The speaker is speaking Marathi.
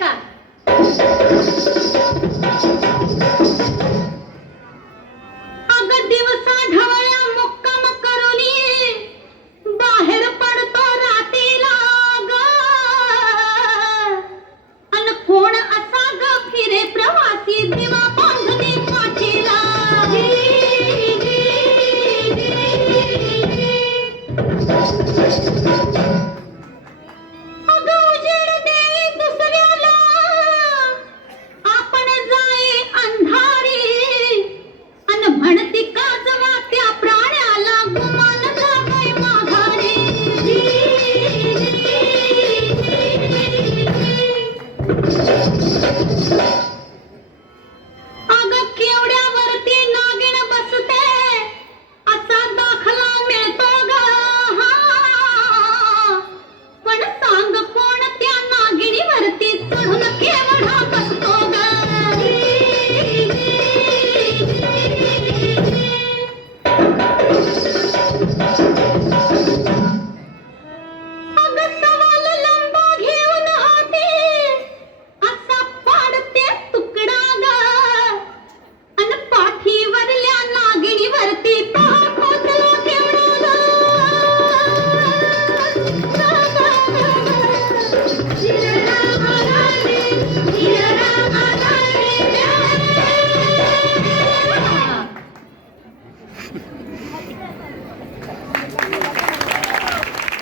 का? अगं दिवसा ढवळ्या मुक्काम करूनी बाहेर पडतो रातीला ग, अन कोण असा ग फिरे प्रवासी दिवा बांधणे पाठीला. अगं उजेड देई दुसऱ्याला, आपण जाई अंधारी, अन म्हणती काजवा त्या प्राण्याला गुमान जागय माघारी.